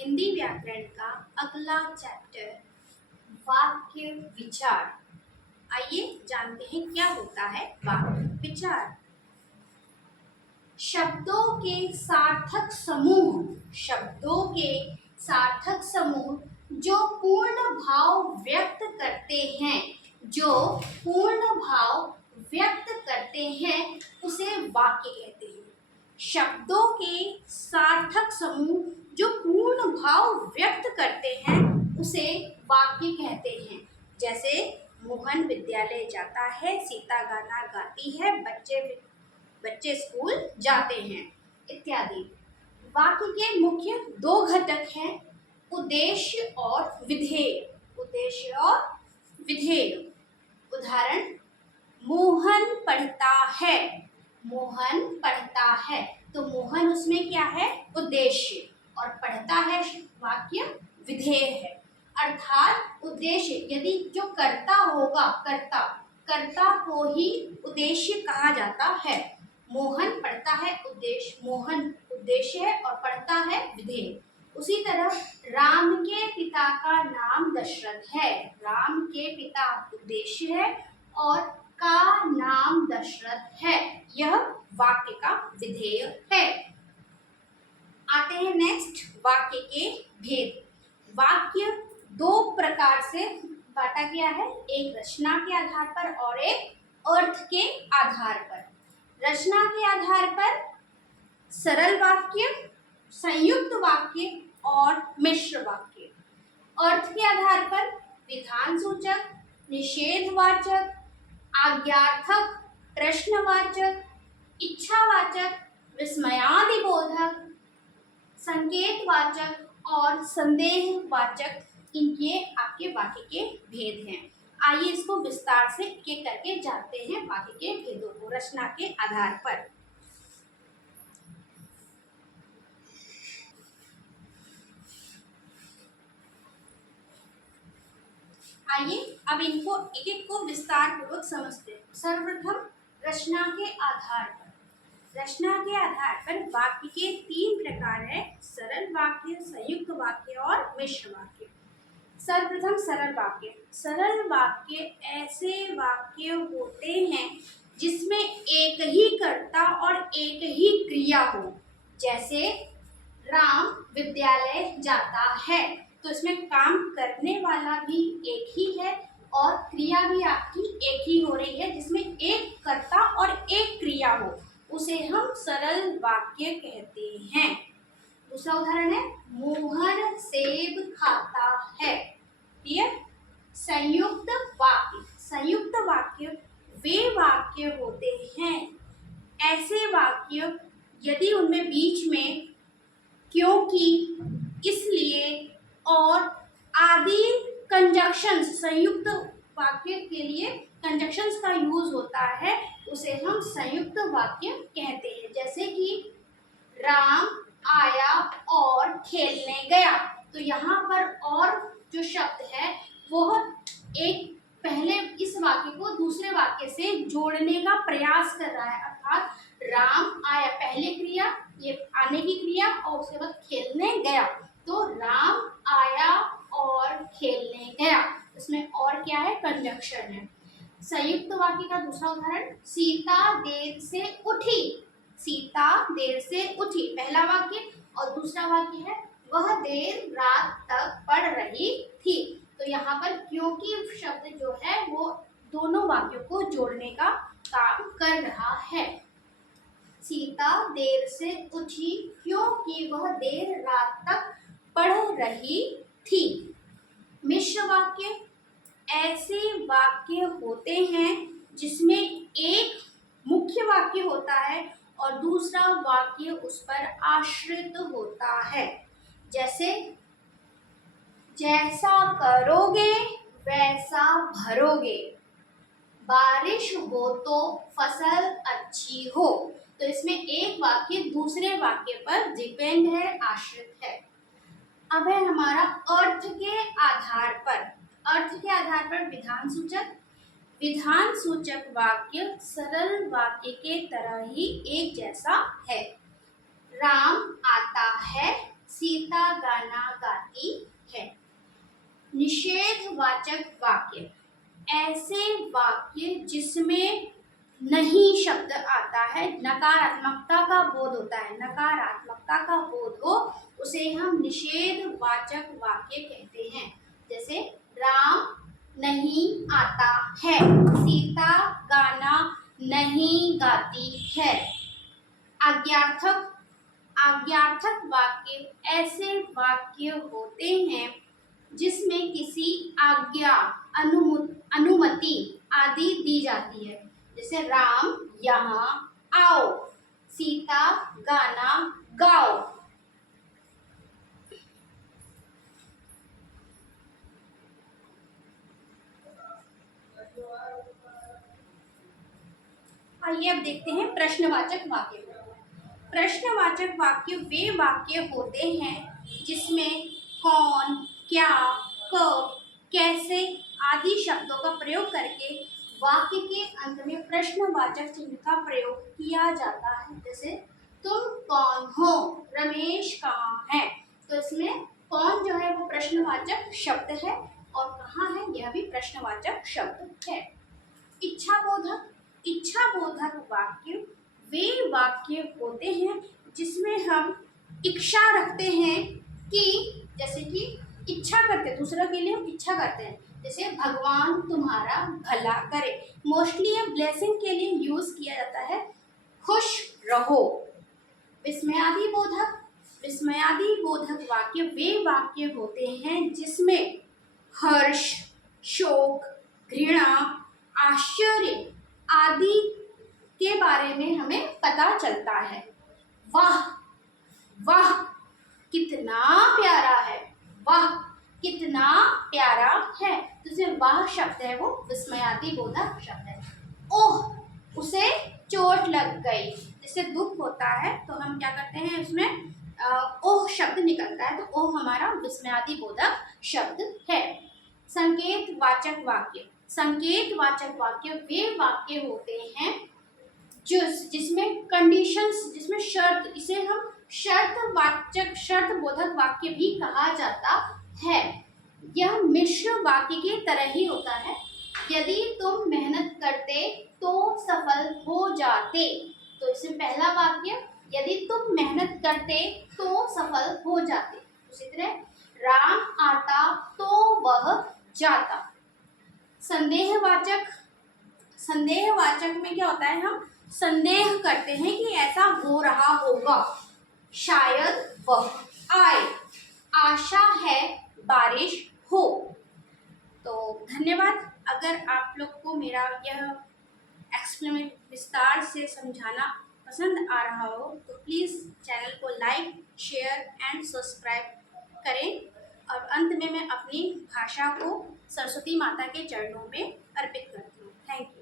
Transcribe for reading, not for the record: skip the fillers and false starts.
हिंदी व्याकरण का अगला चैप्टर वाक्य विचार। आइए जानते हैं क्या होता है वाक्य विचार। शब्दों के सार्थक समूह, शब्दों के सार्थक समूह जो पूर्ण भाव व्यक्त करते हैं, जो पूर्ण भाव व्यक्त करते हैं उसे वाक्य कहते हैं। शब्दों के सार्थक समूह जो पूर्ण भाव व्यक्त करते हैं उसे वाक्य कहते हैं। जैसे मोहन विद्यालय जाता है, सीता गाना गाती है, बच्चे स्कूल जाते हैं इत्यादि। वाक्य के मुख्य दो घटक हैं, उद्देश्य और विधेय। उद्देश्य और विधेय। उदाहरण, मोहन पढ़ता है। मोहन पढ़ता है तो मोहन उसमें क्या है? उद्देश्य, और पढ़ता है वाक्य विधेय है। अर्थात उद्देश्य, यदि जो कर्ता होगा, कर्ता को ही उद्देश्य कहा जाता है। मोहन पढ़ता है उद्देश्य, मोहन उद्देश्य है और पढ़ता है विधेय। उसी तरह राम के पिता का नाम दशरथ है। राम के पिता उद्देश्य है और का नाम दशरथ है, यह वाक्य का विधेय है। आते हैं नेक्स्ट, वाक्य के भेद। वाक्य दो प्रकार से बांटा गया है, एक रचना के आधार पर और एक अर्थ के आधार पर। रचना के आधार पर सरल वाक्य, संयुक्त वाक्य और मिश्र वाक्य। अर्थ के आधार पर विधान सूचक, निषेधवाचक, आज्ञार्थक, प्रश्नवाचक, इच्छावाचक, विस्मयादिबोधक, संकेतवाचक और संदेहवाचक, इनके आपके वाक्य के भेद हैं। आइए इसको विस्तार से एक एक करके जानते हैं वाक्य के भेदों को रचना के आधार पर। आइए अब इनको एक एक को विस्तार पूर्वक समझते हैं। सर्वप्रथम रचना के आधार पर। रचना के आधार पर वाक्य के तीन प्रकार है, सरल वाक्य, संयुक्त वाक्य और मिश्र वाक्य। सर्वप्रथम सरल वाक्य। सरल वाक्य ऐसे वाक्य होते हैं जिसमें एक ही कर्ता और एक ही क्रिया हो। जैसे राम विद्यालय जाता है, तो इसमें काम करने वाला भी एक ही है और क्रिया भी आपकी एक ही हो रही है, जिसमें एक कर्ता और एक क्रिया हो, उसे हम सरल वाक्य कहते हैं। दूसरा उदाहरण है, मोहन सेब खाता है। क्लियर? संयुक्त वाक्य। संयुक्त वाक्य वे वाक्य होते हैं, ऐसे वाक्य यदि उनमें बीच में क्योंकि, इसलिए और आदि कंजक्शंस, संयुक्त वाक्य के लिए कंजक्शंस का यूज होता है, उसे हम संयुक्त वाक्य कहते हैं। जैसे कि राम आया और खेलने गया, तो यहाँ पर और जो शब्द है वो एक पहले इस वाक्य को दूसरे वाक्य से जोड़ने का प्रयास कर रहा है। अर्थात राम आया पहले क्रिया, ये आने की क्रिया, और उसके बाद खेलने गया, तो राम आया और खेलने गया, इसमें और क्या है? कंजक्शन है। संयुक्त वाक्य का दूसरा उदाहरण, सीता देर से उठी। सीता देर से उठी पहला वाक्य, और दूसरा वाक्य है वह देर रात तक पढ़ रही थी। तो यहाँ पर क्योंकि शब्द जो है वो दोनों वाक्यों को जोड़ने का काम कर रहा है। सीता देर से उठी क्योंकि वह देर रात तक पढ़ रही थी। मिश्र वाक्य ऐसे वाक्य होते हैं जिसमें एक मुख्य वाक्य होता है और दूसरा वाक्य उस पर आश्रित होता है। जैसे जैसा करोगे वैसा भरोगे, बारिश हो तो फसल अच्छी हो। तो इसमें एक वाक्य दूसरे वाक्य पर डिपेंड है, आश्रित है। अब है हमारा अर्थ के आधार पर। अर्थ के आधार पर विधान सूचक। विधान सूचक वाक्य सरल वाक्य के तरह ही एक जैसा है। राम आता है, सीता गाना गाती है। निषेधवाचक वाक्य, ऐसे वाक्य जिसमें नहीं शब्द आता है, नकारात्मकता का बोध होता है, नकारात्मकता का बोध हो, उसे हम निषेधवाचक वाक्य कहते हैं। जैसे राम नहीं आता है, सीता गाना नहीं गाती है। आज्ञार्थक वाक्य ऐसे वाक्य होते हैं जिसमें किसी आज्ञा, अनुमति आदि दी जाती है। जैसे राम यहाँ आओ, सीता गाना गाओ। आइए अब देखते हैं प्रश्नवाचक वाक्य। प्रश्नवाचक वाक्य वे वाक्य होते हैं जिसमें कौन, क्या, कब, कैसे आदि शब्दों का प्रयोग करके वाक्य के अंत में प्रश्नवाचक चिन्ह का प्रयोग किया जाता है। जैसे तुम कौन हो, रमेश कहाँ है। तो इसमें कौन जो है वो प्रश्नवाचक शब्द है और कहाँ है यह भी प्रश्नवाचक शब्द है। इच्छाबोधक वाक्य वे वाक्य होते हैं जिसमें हम इच्छा रखते हैं कि, जैसे कि इच्छा करते, दूसरों के लिए हम इच्छा करते हैं। जैसे भगवान तुम्हारा भला करे, मोस्टली ये ब्लेसिंग के लिए यूज किया जाता है। खुश रहो। विस्मयादिबोधक वाक्य वे वाक्य होते हैं जिसमें हर्ष, शोक, घृणा, आश्चर्य आदि के बारे में हमें पता चलता है। वाह, वाह कितना प्यारा है, वाह कितना प्यारा है। तो जो वाह शब्द है वो विस्मयादिबोधक शब्द है। ओह, उसे चोट लग गई, जिससे दुख होता है तो हम क्या करते हैं, उसमें ओह शब्द निकलता है, तो ओह हमारा विस्मयादिबोधक शब्द है। संकेतवाचक वाक्य वे वाक्य होते हैं जिसमें कंडीशंस, जिसमें शर्त, इसे हम शर्त बोधक वाक्य भी कहा जाता है। यह मिश्र वाक्य के तरह ही होता है। यदि तुम मेहनत करते तो सफल हो जाते। तो इसमें पहला वाक्य, यदि तुम मेहनत करते तो सफल हो जाते। उसी तरह राम आता तो वह जाता। संदेहवाचक में क्या होता है, हम संदेह करते हैं कि ऐसा हो रहा होगा, शायद वह आए, आशा है बारिश हो। तो धन्यवाद। अगर आप लोग को मेरा यह एक्सप्लेनेशन विस्तार से समझाना पसंद आ रहा हो तो प्लीज़ चैनल को लाइक, शेयर एंड सब्सक्राइब करें। और अंत में मैं अपनी भाषा को सरस्वती माता के चरणों में अर्पित करती हूँ। Thank you.